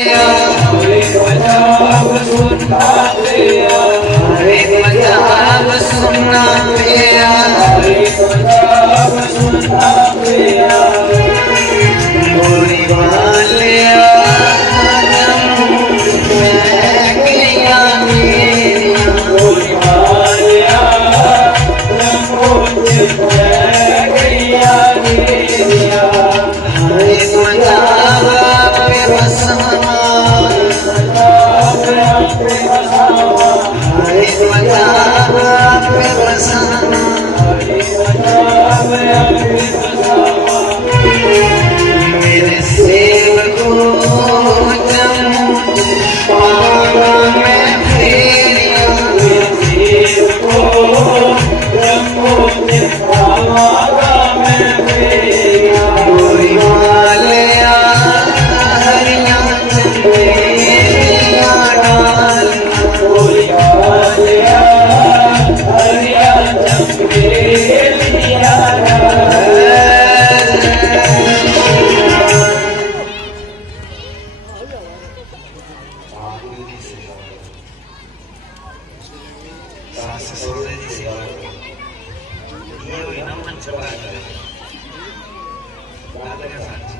Hari Punjab Sunnah Priya, Hari Punjab Sunnah Priya, Hari Punjab Sunnah Priya. Gori Waliya Gori Waliya Jammu Jaya Gaya Hari Punjab pe basana Hari Punjab pe basana मेरे सेवको जम्मू पावा में फेरिया मेरे सेवको जम्मू पावा में फेरिया गोरी वालिया हरिया चंदेरिया डाल गोरी वालिया हरिया चंदेरिया डाल Sesore di sewa, dia ini namun cepat. Ada yang